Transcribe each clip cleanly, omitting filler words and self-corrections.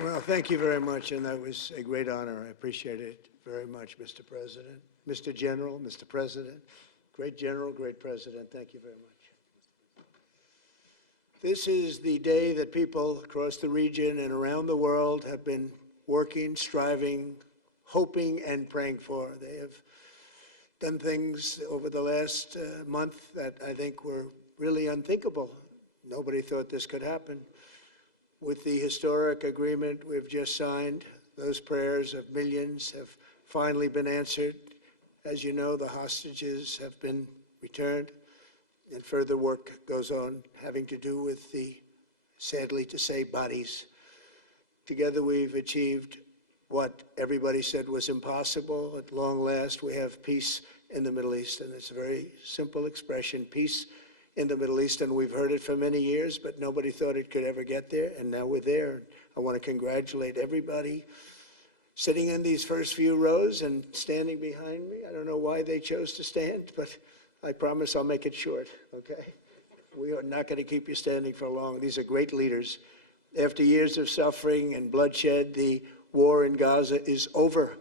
Well, thank you very much, and that was a great honor. I appreciate it very much, Mr. President. Mr. General, Mr. President, great General, great President, thank you very much. This is the day that people across the region and around the world have been working, striving, hoping, and praying for. They have done things over the last month that I think were really unthinkable. Nobody thought this could happen. With the historic agreement we've just signed, those prayers of millions have finally been answered. As you know, the hostages have been returned, and further work goes on having to do with the, sadly to say, bodies. Together we've achieved what everybody said was impossible. At long last, we have peace in the Middle East, and it's a very simple expression, peace in the Middle East, and we've heard it for many years, but nobody thought it could ever get there, and now we're there. I want to congratulate everybody sitting in these first few rows and standing behind me. I don't know why they chose to stand, but I promise I'll make it short, okay? We are not going to keep you standing for long. These are great leaders. After years of suffering and bloodshed, the war in Gaza is over.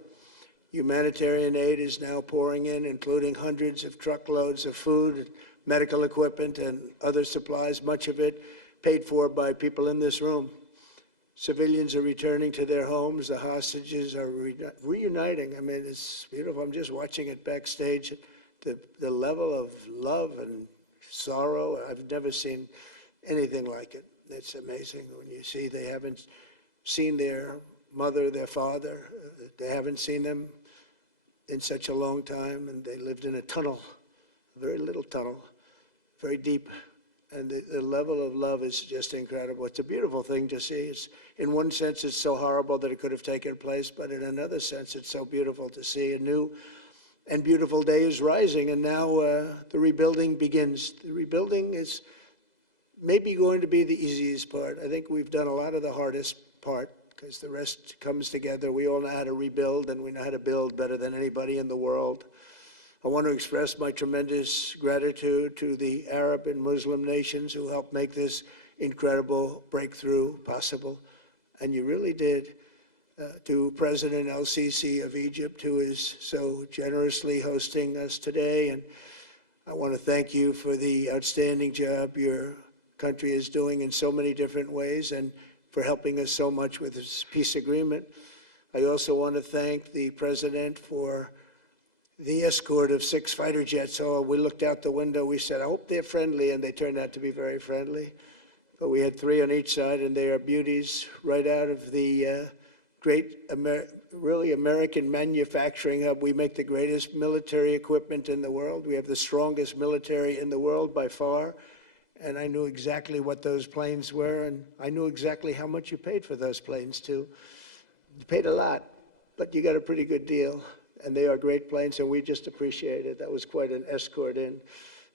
Humanitarian aid is now pouring in, including hundreds of truckloads of food, medical equipment, and other supplies, much of it paid for by people in this room. Civilians are returning to their homes. The hostages are reuniting. I mean, it's beautiful. I'm just watching it backstage. The level of love and sorrow, I've never seen anything like it. It's amazing when you see they haven't seen their mother, their father. They haven't seen them in such a long time, and they lived in a tunnel, a very little tunnel, very deep. And the level of love is just incredible. It's a beautiful thing to see. It's, in one sense, it's so horrible that it could have taken place, but in another sense, it's so beautiful to see. A new and beautiful day is rising, and now the rebuilding begins. The rebuilding is maybe going to be the easiest part. I think we've done a lot of the hardest part, because the rest comes together. We all know how to rebuild, and we know how to build better than anybody in the world. I want to express my tremendous gratitude to the Arab and Muslim nations who helped make this incredible breakthrough possible. And you really did. To President El-Sisi of Egypt, who is so generously hosting us today. And I want to thank you for the outstanding job your country is doing in so many different ways, and for helping us so much with this peace agreement. I also want to thank the President for the escort of 6 fighter jets. Oh, we looked out the window, we said, I hope they're friendly, and they turned out to be very friendly. But we had 3 on each side, and they are beauties right out of the great, really American manufacturing hub. We make the greatest military equipment in the world. We have the strongest military in the world by far. And I knew exactly what those planes were, and I knew exactly how much you paid for those planes, too. You paid a lot, but you got a pretty good deal. And they are great planes, and we just appreciate it. That was quite an escort in.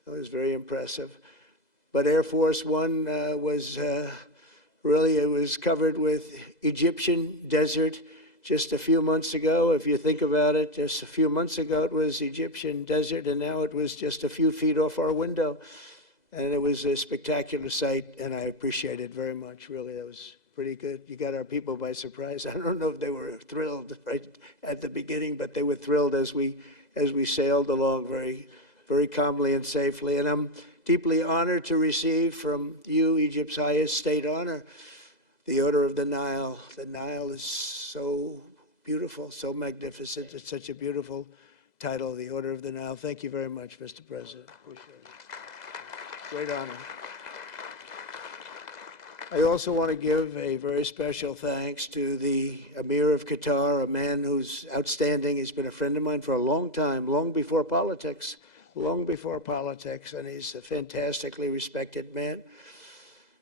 It was very impressive. But Air Force One was really, it was covered with Egyptian desert just a few months ago. If you think about it, just a few months ago it was Egyptian desert, and now it was just a few feet off our window. And it was a spectacular sight, and I appreciate it very much. Really, that was pretty good. You got our people by surprise. I don't know if they were thrilled right at the beginning, but they were thrilled as we sailed along very, very calmly and safely. And I'm deeply honored to receive from you, Egypt's highest state honor, the Order of the Nile. The Nile is so beautiful, so magnificent. It's such a beautiful title, the Order of the Nile. Thank you very much, Mr. President. Appreciate it. Great honor. I also want to give a very special thanks to the Emir of Qatar, a man who's outstanding. He's been a friend of mine for a long time, long before politics, and he's a fantastically respected man.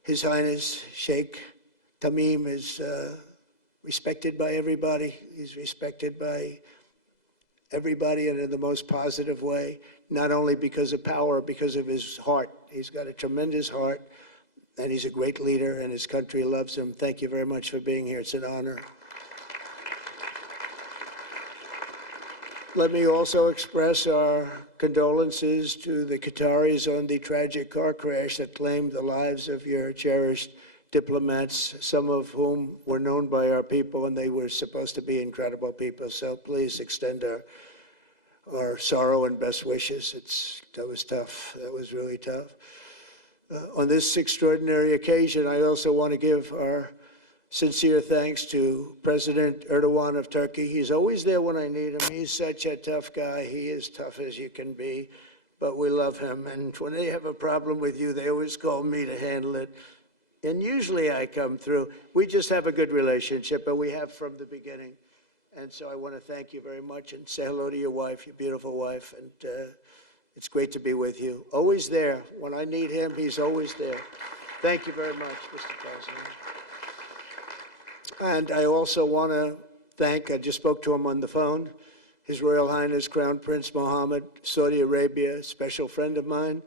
His Highness Sheikh Tamim is respected by everybody. He's respected by everybody, and in the most positive way, not only because of power, because of his heart. He's got a tremendous heart, and he's a great leader, and his country loves him. Thank you very much for being here. It's an honor. Let me also express our condolences to the Qataris on the tragic car crash that claimed the lives of your cherished diplomats, some of whom were known by our people, and they were supposed to be incredible people. So please extend our sorrow and best wishes. That was tough. That was really tough. On this extraordinary occasion, I also want to give our sincere thanks to President Erdogan of Turkey. He's always there when I need him. He's such a tough guy. He is tough as you can be, but we love him. And when they have a problem with you, they always call me to handle it. And usually I come through. We just have a good relationship, and we have from the beginning. And so I want to thank you very much and say hello to your wife, your beautiful wife. And it's great to be with you. Always there. When I need him, he's always there. Thank you very much, Mr. President. And I also want to thank, I just spoke to him on the phone, His Royal Highness Crown Prince Mohammed, Saudi Arabia, a special friend of mine.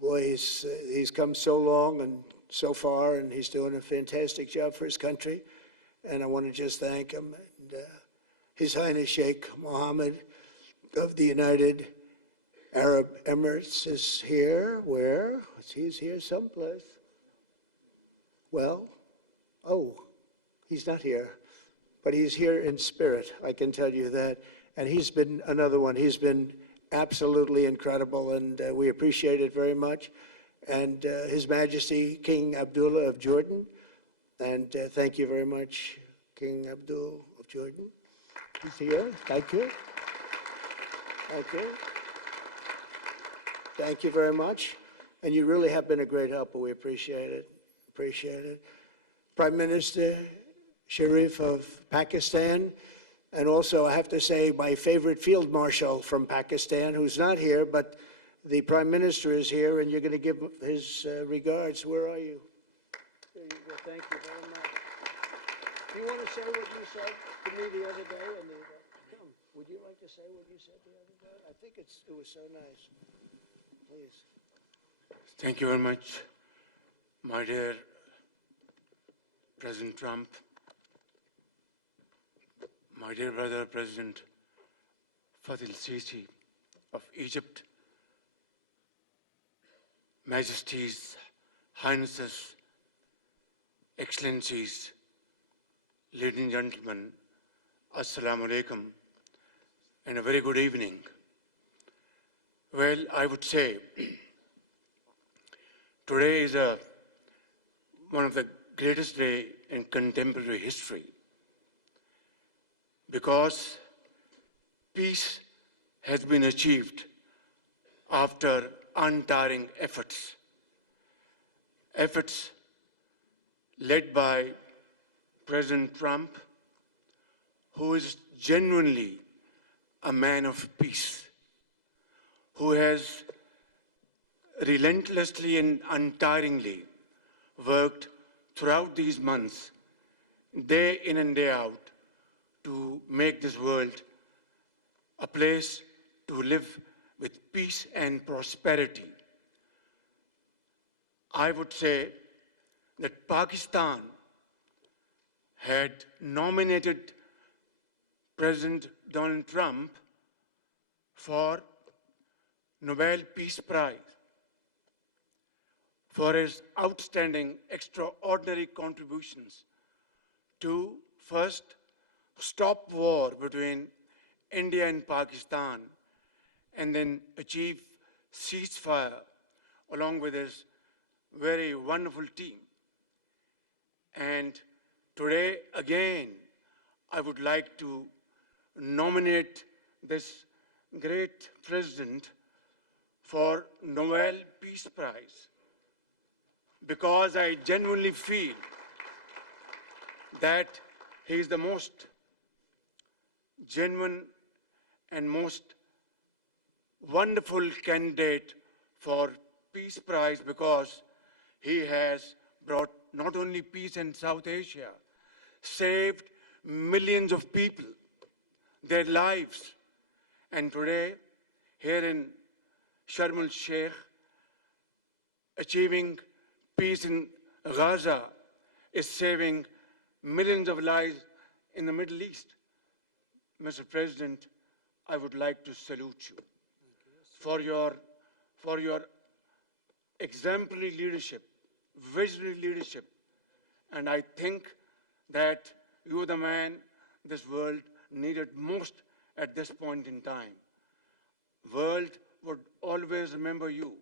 Boy, he's come so long and so far, and he's doing a fantastic job for his country. And I want to just thank him. And, His Highness Sheikh Mohammed of the United Arab Emirates is here. Where? He's here someplace. Well, oh, he's not here, but he's here in spirit, I can tell you that. And he's been another one. He's been absolutely incredible, and we appreciate it very much. And His Majesty King Abdullah of Jordan, and thank you very much, King Abdul of Jordan. He's here. Thank you. Thank you. Thank you very much. And you really have been a great helper. We appreciate it. Appreciate it. Prime Minister Sharif of Pakistan, and also I have to say my favorite field marshal from Pakistan, who's not here, but the Prime Minister is here, and you're going to give his regards. Where are you? There you go. Thank you very much. Do you want to say what you said to me the other day? Come, would you like to say what you said the other day? I think it was so nice. Please. Thank you very much, my dear President Trump, my dear brother President Fadil Sisi of Egypt, Majesties, Highnesses, Excellencies, ladies and gentlemen, Assalamu alaikum, and a very good evening. Well, I would say today is one of the greatest days in contemporary history, because peace has been achieved after untiring efforts led by President Trump, who is genuinely a man of peace, who has relentlessly and untiringly worked throughout these months, day in and day out, to make this world a place to live with peace and prosperity. I would say that Pakistan had nominated President Donald Trump for Nobel Peace Prize for his outstanding, extraordinary contributions to first stop war between India and Pakistan, and then achieve ceasefire along with his very wonderful team. And today, again, I would like to nominate this great president for Nobel Peace Prize, because I genuinely feel that he is the most genuine and most wonderful candidate for Peace Prize, because he has brought not only peace in South Asia, saved millions of people, their lives. And today, here in Sharm el-Sheikh, achieving peace in Gaza is saving millions of lives in the Middle East. Mr. President, I would like to salute you for your exemplary leadership visionary leadership. And I think that you are the man this world needed most at this point in time. World would always remember you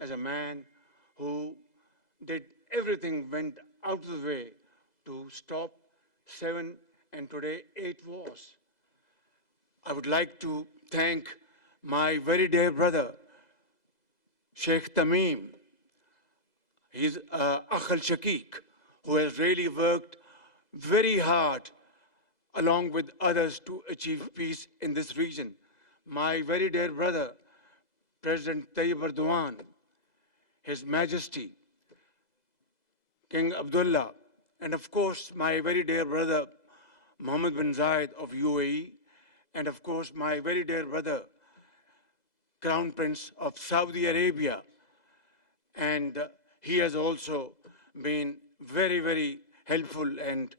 as a man who did everything, went out of the way to stop 7 and today 8 wars. I would like to thank my very dear brother, Sheikh Tamim. He's Akh al-Shaqiq, who has really worked very hard along with others to achieve peace in this region. My very dear brother, President Tayyip Erdogan, His Majesty, King Abdullah, and of course, my very dear brother, Mohammed bin Zayed of UAE, and of course, my very dear brother, Crown Prince of Saudi Arabia. And he has also been very, very helpful and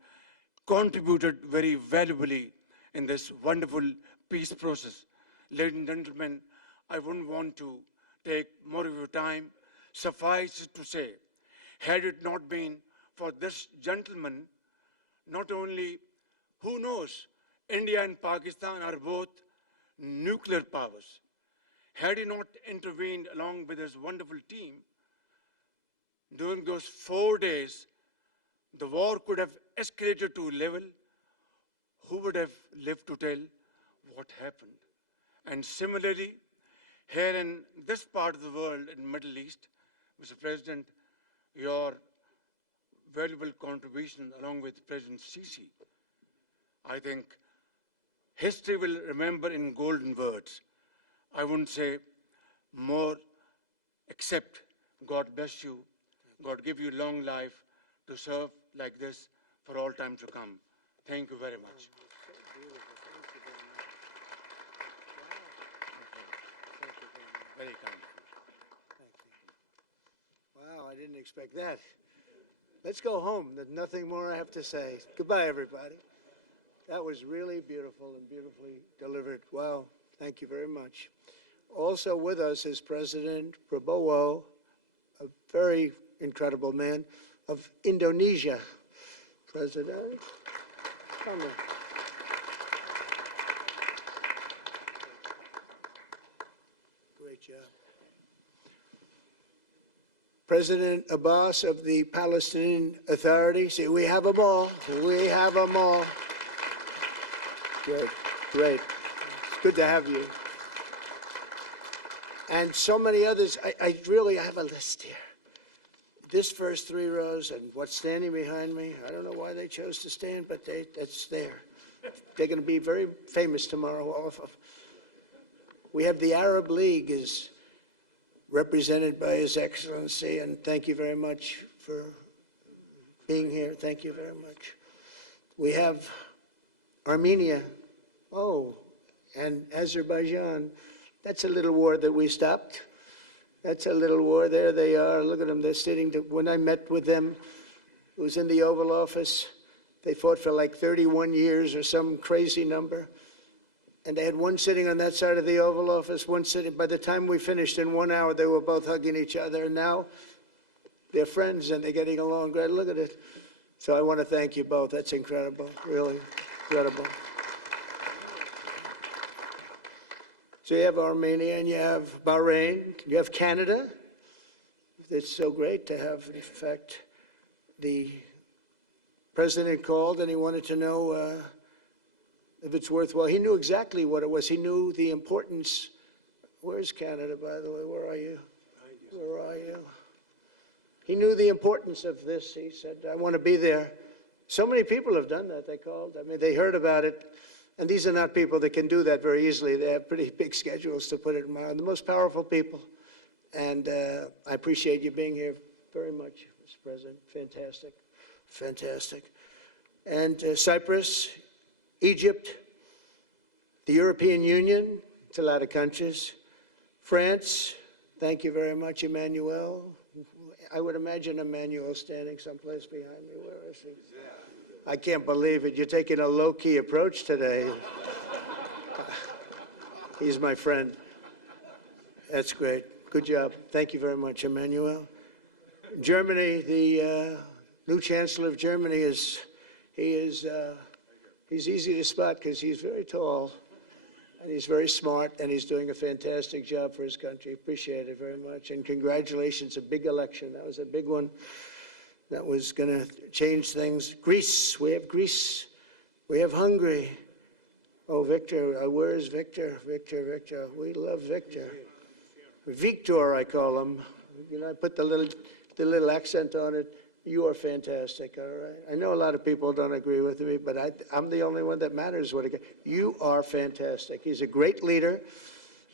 contributed very valuably in this wonderful peace process. Ladies and gentlemen, I wouldn't want to take more of your time. Suffice it to say, had it not been for this gentleman, not only, who knows, India and Pakistan are both nuclear powers. Had he not intervened along with his wonderful team, during those 4 days, the war could have escalated to a level. Who would have lived to tell what happened? And similarly, here in this part of the world, in the Middle East, Mr. President, your valuable contribution along with President Sisi, I think history will remember in golden words. I wouldn't say more, except God bless you, God give you long life to serve like this for all time to come. Thank you very much. Very kind. Wow, I didn't expect that. Let's go home. There's nothing more I have to say. Goodbye, everybody. That was really beautiful and beautifully delivered. Wow, thank you very much. Also with us is President Prabowo, a very incredible man, of Indonesia. President, come here. Great job. President Abbas of the Palestinian Authority. See, we have them all. We have them all. Great, great. It's good to have you. And so many others. I have a list here. This first 3 rows and what's standing behind me, I don't know why they chose to stand, but that's there. They're going to be very famous tomorrow, all of them. We have the Arab League is represented by His Excellency, and thank you very much for being here. Thank you very much. We have Armenia, and Azerbaijan. That's a little war that we stopped. That's a little war. There they are. Look at them. They're sitting. When I met with them, it was in the Oval Office. They fought for like 31 years or some crazy number. And they had one sitting on that side of the Oval Office, one sitting. By the time we finished in 1 hour, they were both hugging each other. And now they're friends and they're getting along great. Look at it. So I want to thank you both. That's incredible. Really incredible. So you have Armenia and you have Bahrain, you have Canada. It's so great to have, in fact, the president called and he wanted to know if it's worthwhile. He knew exactly what it was. He knew the importance. Where's Canada, by the way? Where are you? Where are you? He knew the importance of this. He said, I want to be there. So many people have done that, they called. I mean, they heard about it. And these are not people that can do that very easily. They have pretty big schedules to put it in mind. The most powerful people. And I appreciate you being here very much, Mr. President. Fantastic. Fantastic. And Cyprus, Egypt, the European Union, it's a lot of countries. France, thank you very much, Emmanuel. I would imagine Emmanuel standing someplace behind me. Where is he? I can't believe it. You're taking a low-key approach today. He's my friend. That's great. Good job. Thank you very much, Emmanuel. Germany, the new chancellor of Germany he's easy to spot because he's very tall and he's very smart and he's doing a fantastic job for his country. Appreciate it very much. And congratulations, a big election. That was a big one. That was going to change things. Greece, we have Greece. We have Hungary. Oh, Victor, where is Victor? Victor. We love Victor. Victor, I call him. You know, I put the little accent on it. You are fantastic, all right? I know a lot of people don't agree with me, but I'm the only one that matters. You are fantastic. He's a great leader.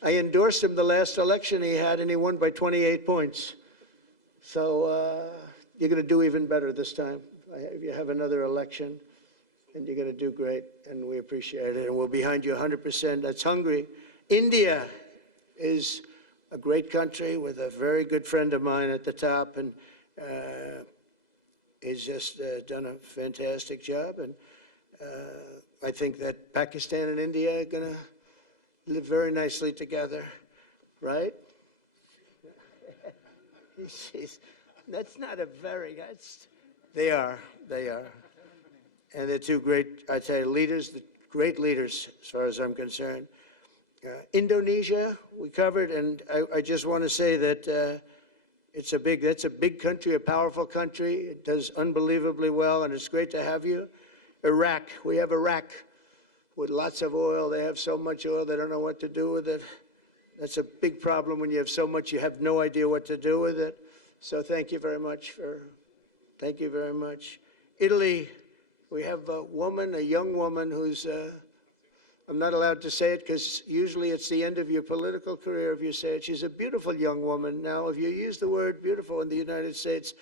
I endorsed him the last election he had, and he won by 28 points. So you're going to do even better this time. If you have another election, and you're going to do great, and we appreciate it. And we're behind you 100%. That's Hungary. India is a great country with a very good friend of mine at the top, and he's just done a fantastic job. And I think that Pakistan and India are going to live very nicely together, right? That's not a very, they are. And they're two great, I'd say, leaders, great leaders as far as I'm concerned. Indonesia, we covered, and I just want to say that that's a big country, a powerful country. It does unbelievably well, and it's great to have you. Iraq, we have Iraq with lots of oil. They have so much oil, they don't know what to do with it. That's a big problem when you have so much, you have no idea what to do with it. So thank you very much. Thank you very much. Italy, we have a young woman who's, I'm not allowed to say it because usually it's the end of your political career if you say it. She's a beautiful young woman. Now, if you use the word beautiful in the United States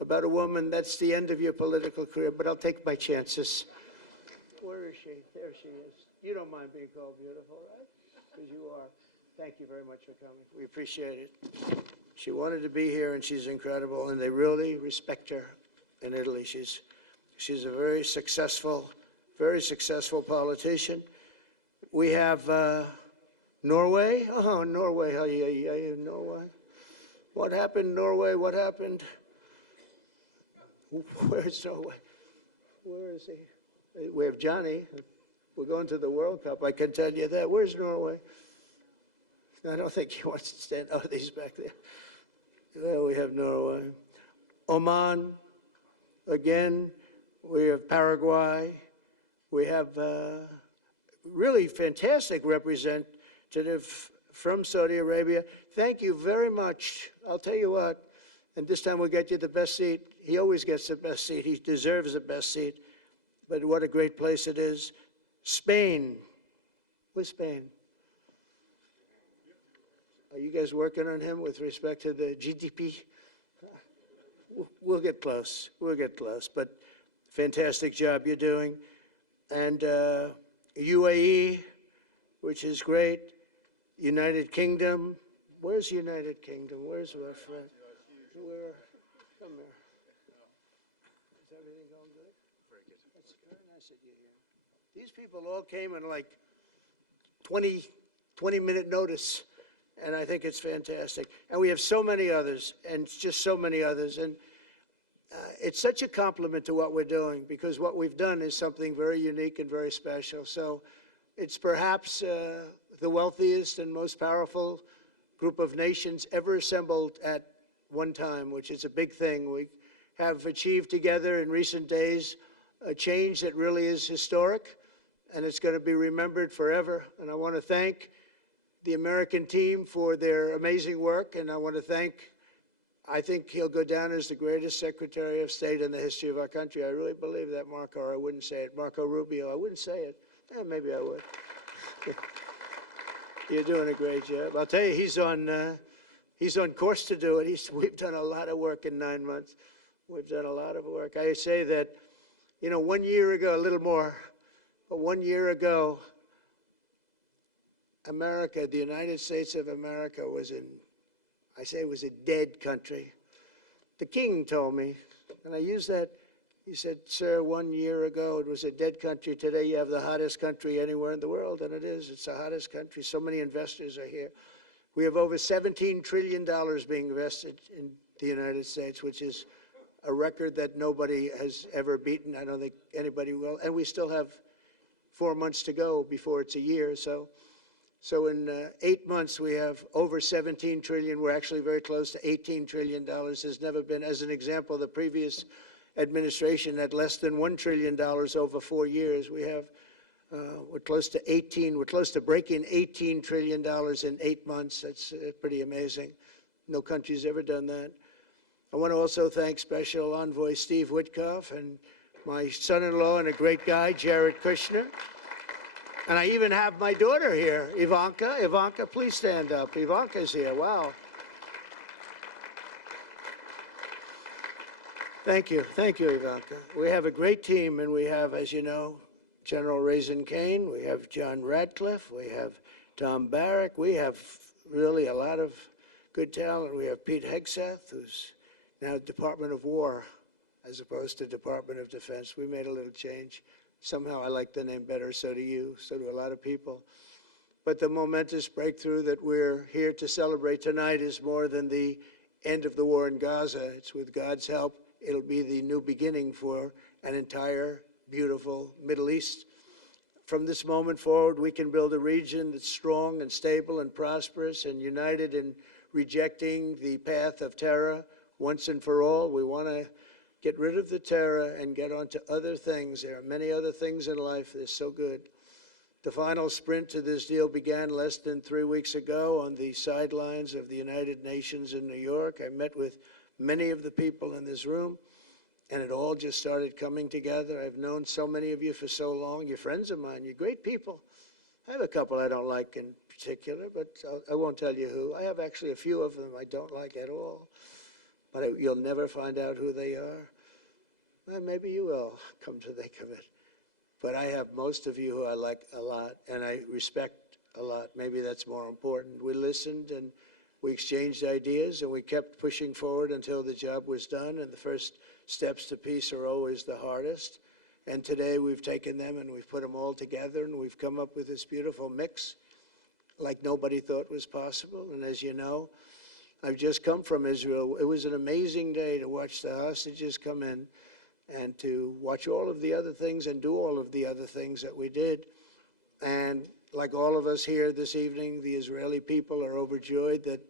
about a woman, that's the end of your political career, but I'll take my chances. Where is she? There she is. You don't mind being called beautiful, right? Because you are. Thank you very much for coming. We appreciate it. She wanted to be here, and she's incredible, and they really respect her in Italy. She's a very successful politician. We have Norway. Oh, Norway. Norway. What happened, Norway? What happened? Where's Norway? Where is he? We have Johnny. We're going to the World Cup. I can tell you that. Where's Norway? I don't think he wants to stand. Oh, he's back there. Well, we have Norway. Oman. Again, we have Paraguay. We have really fantastic representative from Saudi Arabia. Thank you very much. I'll tell you what, and this time we'll get you the best seat. He always gets the best seat. He deserves the best seat. But what a great place it is. Spain. Where's Spain? Are you guys working on him with respect to the GDP? We'll get close. But fantastic job you're doing. And UAE, which is great. United Kingdom. Where's United Kingdom? Where's our friend? Come here. Is everything going good? Very good. That's very nice of you here. These people all came in like 20-minute notice. And I think it's fantastic. And we have so many others, and just so many others. And it's such a compliment to what we're doing, because what we've done is something very unique and very special. So it's perhaps the wealthiest and most powerful group of nations ever assembled at one time, which is a big thing. We have achieved together in recent days a change that really is historic, and it's going to be remembered forever. And I want to thank the American team for their amazing work, and I want to I think he'll go down as the greatest Secretary of State in the history of our country. I really believe that, Marco, or I wouldn't say it. Marco Rubio, I wouldn't say it. Maybe I would. You're doing a great job. I'll tell you, he's on course to do it. We've done a lot of work in 9 months. We've done a lot of work. I say that, 1 year ago, a little more, but 1 year ago, America, the United States of America was a dead country. The king told me, and I use that, he said, sir, 1 year ago it was a dead country. Today you have the hottest country anywhere in the world, and it is. It's the hottest country. So many investors are here. We have over $17 trillion being invested in the United States, which is a record that nobody has ever beaten. I don't think anybody will. And we still have 4 months to go before it's a year. So in 8 months, we have over 17 trillion. We're actually very close to $18 trillion. There's never been, as an example, the previous administration had less than $1 trillion over 4 years. We have, we're close to breaking $18 trillion in 8 months. That's pretty amazing. No country's ever done that. I want to also thank Special Envoy Steve Witkoff and my son-in-law and a great guy, Jared Kushner. And I even have my daughter here, Ivanka. Ivanka, please stand up. Ivanka's here. Wow. Thank you. Thank you, Ivanka. We have a great team, and we have, as you know, General Raisin Kane. We have John Radcliffe. We have Tom Barrack. We have really a lot of good talent. We have Pete Hegseth, who's now Department of War as opposed to Department of Defense. We made a little change. Somehow I like the name better, so do you, so do a lot of people. But the momentous breakthrough that we're here to celebrate tonight is more than the end of the war in Gaza. It's with God's help, it'll be the new beginning for an entire beautiful Middle East. From this moment forward, we can build a region that's strong and stable and prosperous and united in rejecting the path of terror once and for all. We want to get rid of the terror and get on to other things. There are many other things in life that are so good. The final sprint to this deal began less than 3 weeks ago on the sidelines of the United Nations in New York. I met with many of the people in this room, and it all just started coming together. I've known so many of you for so long. You're friends of mine. You're great people. I have a couple I don't like in particular, but I won't tell you who. I have actually a few of them I don't like at all. But you'll never find out who they are. Well, maybe you will, come to think of it. But I have most of you who I like a lot, and I respect a lot. Maybe that's more important. We listened, and we exchanged ideas, and we kept pushing forward until the job was done, and the first steps to peace are always the hardest. And today we've taken them, and we've put them all together, and we've come up with this beautiful mix like nobody thought was possible. And as you know, I've just come from Israel. It was an amazing day to watch the hostages come in and to watch all of the other things and do all of the other things that we did. And like all of us here this evening, the Israeli people are overjoyed that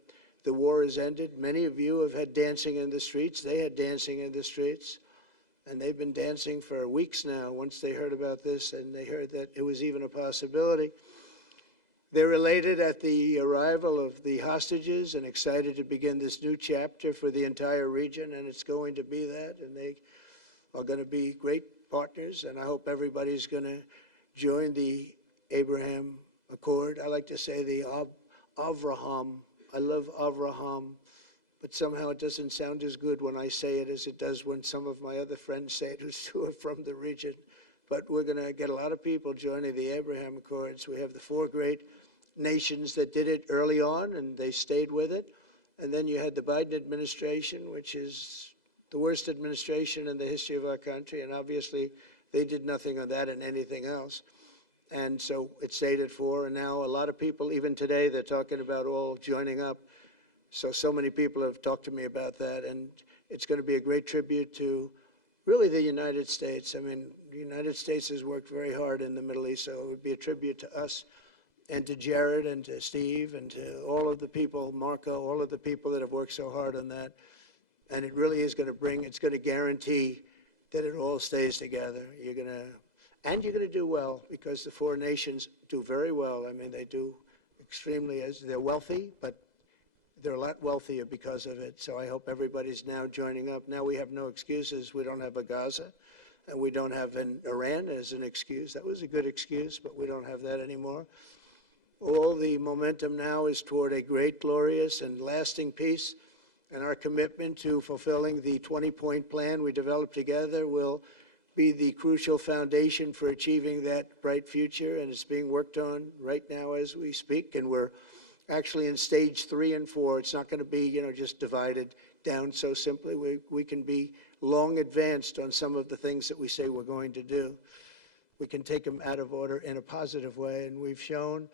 the war has ended. Many of you have had dancing in the streets. They had dancing in the streets. And they've been dancing for weeks now once they heard about this and they heard that it was even a possibility. They're elated at the arrival of the hostages and excited to begin this new chapter for the entire region, and it's going to be that, and they are going to be great partners, and I hope everybody's going to join the Abraham Accord. I like to say the Avraham. I love Avraham, but somehow it doesn't sound as good when I say it as it does when some of my other friends say it who are from the region. But we're going to get a lot of people joining the Abraham Accords. We have the 4 great nations that did it early on, and they stayed with it. And then you had the Biden administration, which is the worst administration in the history of our country, and obviously they did nothing on that and anything else. And so it stayed at 4, and now a lot of people, even today, they're talking about all joining up. So many people have talked to me about that, and it's going to be a great tribute to really the United States. I mean, the United States has worked very hard in the Middle East, so it would be a tribute to us and to Jared and to Steve and to all of the people, Marco, all of the people that have worked so hard on that. And it really is going to bring, it's going to guarantee that it all stays together. You're going to do well, because the 4 nations do very well. I mean, they do extremely, as they're wealthy, but they're a lot wealthier because of it. So I hope everybody's now joining up. Now we have no excuses. We don't have a Gaza, and we don't have an Iran as an excuse. That was a good excuse, but we don't have that anymore. All the momentum now is toward a great, glorious, and lasting peace. And our commitment to fulfilling the 20-point plan we developed together will be the crucial foundation for achieving that bright future. And it's being worked on right now as we speak. And we're actually in stage 3 and 4. It's not going to be, just divided down so simply. We can be long advanced on some of the things that we say we're going to do. We can take them out of order in a positive way. And we've shown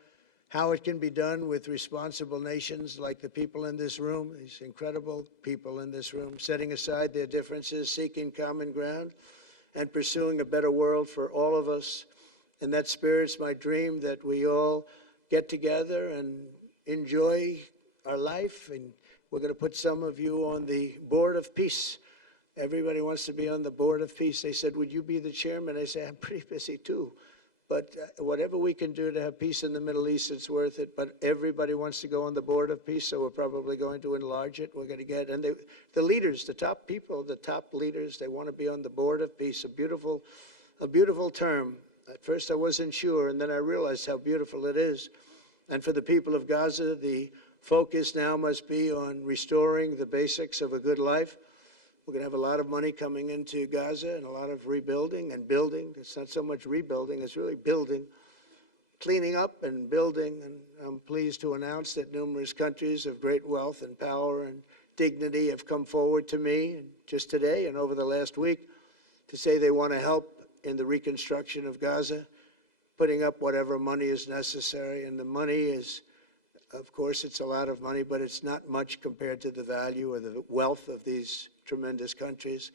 how it can be done with responsible nations like the people in this room, these incredible people in this room, setting aside their differences, seeking common ground, and pursuing a better world for all of us. In that spirit, it's my dream that we all get together and enjoy our life. And we're going to put some of you on the Board of Peace. Everybody wants to be on the Board of Peace. They said, would you be the chairman? I say, I'm pretty busy too. But whatever we can do to have peace in the Middle East, it's worth it. But everybody wants to go on the Board of Peace, so we're probably going to enlarge it. We're going to get, and the leaders, the top people, the top leaders, they want to be on the Board of Peace. A beautiful term. At first I wasn't sure, and then I realized how beautiful it is. And for the people of Gaza, the focus now must be on restoring the basics of a good life. We're going to have a lot of money coming into Gaza and a lot of rebuilding and building. It's not so much rebuilding, it's really building, cleaning up and building. And I'm pleased to announce that numerous countries of great wealth and power and dignity have come forward to me just today and over the last week to say they want to help in the reconstruction of Gaza, putting up whatever money is necessary. And the money is, of course, it's a lot of money, but it's not much compared to the value or the wealth of these tremendous countries,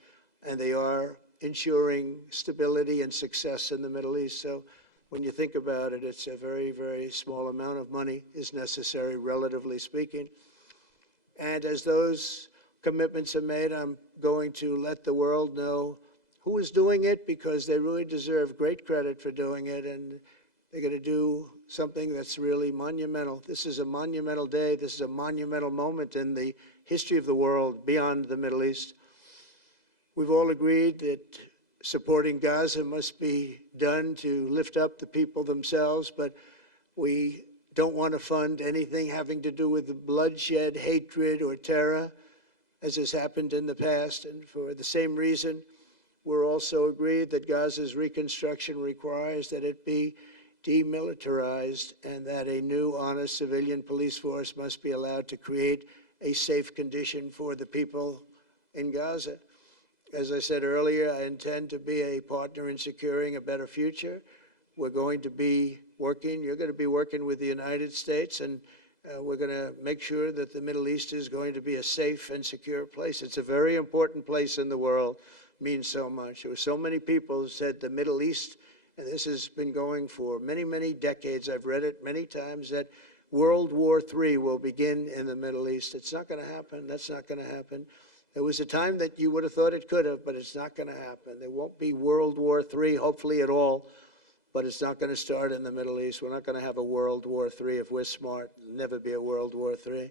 and they are ensuring stability and success in the Middle East. So when you think about it, it's a very, very small amount of money is necessary, relatively speaking. And as those commitments are made, I'm going to let the world know who is doing it, because they really deserve great credit for doing it, and they're going to do something that's really monumental. This is a monumental day. This is a monumental moment in the history of the world beyond the Middle East. We've all agreed that supporting Gaza must be done to lift up the people themselves, but we don't want to fund anything having to do with bloodshed, hatred, or terror, as has happened in the past. And for the same reason, we're also agreed that Gaza's reconstruction requires that it be demilitarized and that a new, honest civilian police force must be allowed to create a safe condition for the people in Gaza. As I said earlier, I intend to be a partner in securing a better future. We're going to be working, you're going to be working with the United States, and we're going to make sure that the Middle East is going to be a safe and secure place. It's a very important place in the world, means so much. There were so many people who said the Middle East, and this has been going for many, many decades. I've read it many times, that World War III will begin in the Middle East. It's not going to happen. That's not going to happen. There was a time that you would have thought it could have, but it's not going to happen. There won't be World War III, hopefully at all, but it's not going to start in the Middle East. We're not going to have a World War III if we're smart. There'll never be a World War III.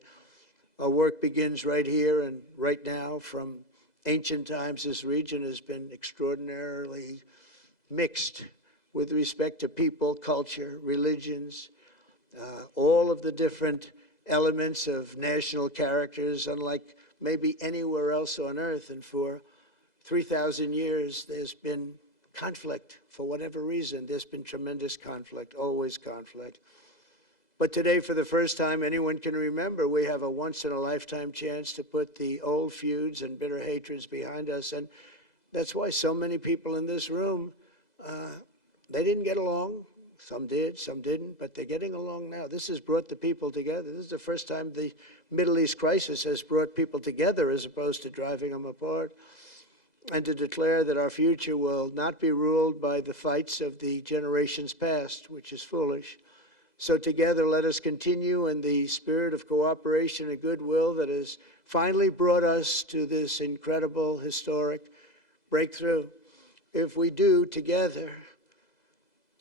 Our work begins right here and right now. From ancient times, this region has been extraordinarily mixed with respect to people, culture, religions, all of the different elements of national characters, unlike maybe anywhere else on earth. And for 3,000 years, there's been conflict. For whatever reason, there's been tremendous conflict, always conflict. But today, for the first time anyone can remember, we have a once-in-a-lifetime chance to put the old feuds and bitter hatreds behind us. And that's why so many people in this room, they didn't get along. Some did, some didn't, but they're getting along now. This has brought the people together. This is the first time the Middle East crisis has brought people together as opposed to driving them apart. And to declare that our future will not be ruled by the fights of the generations past, which is foolish. So together, let us continue in the spirit of cooperation and goodwill that has finally brought us to this incredible, historic breakthrough. If we do together,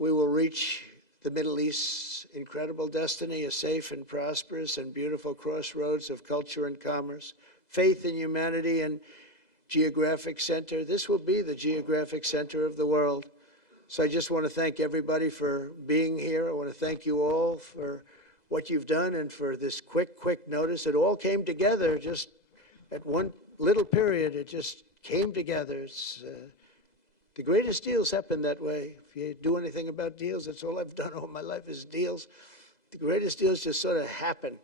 we will reach the Middle East's incredible destiny, a safe and prosperous and beautiful crossroads of culture and commerce, faith in humanity and geographic center. This will be the geographic center of the world. So I just want to thank everybody for being here. I want to thank you all for what you've done and for this quick notice. It all came together just at one little period. It just came together. It's, the greatest deals happen that way. If you do anything about deals, that's all I've done all my life is deals. The greatest deals just sort of happen.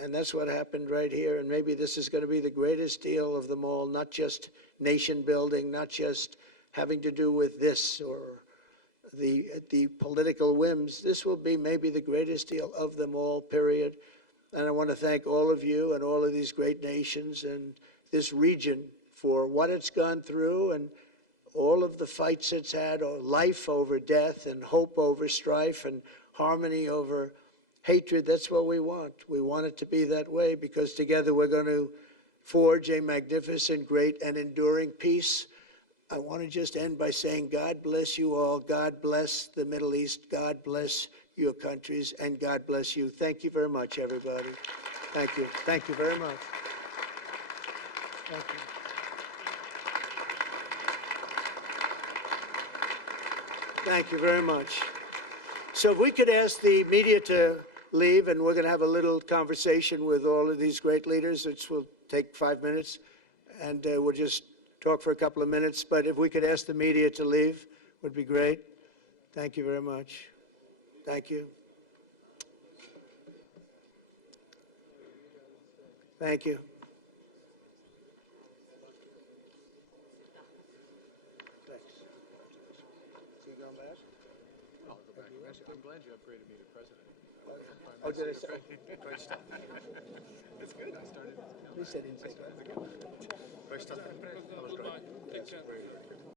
And that's what happened right here. And maybe this is going to be the greatest deal of them all, not just nation building, not just having to do with this or the political whims. This will be maybe the greatest deal of them all, period. And I want to thank all of you and all of these great nations and this region for what it's gone through and all of the fights it's had, or life over death and hope over strife and harmony over hatred. That's what we want. We want it to be that way because together we're going to forge a magnificent, great, and enduring peace. I want to just end by saying God bless you all. God bless the Middle East. God bless your countries, and God bless you. Thank you very much, everybody. Thank you. Thank you very much. Thank you. Thank you very much. So if we could ask the media to leave, and we're going to have a little conversation with all of these great leaders, which will take 5 minutes, and we'll just talk for a couple of minutes. But if we could ask the media to leave, would be great. Thank you very much. Thank you. Thank you. Thanks. So you going back? I'll go back. I'm glad you upgraded me to president. Oh, did I say? Great stuff. It's good. I started. Please say it. Great stuff. That was great. Yes, very good.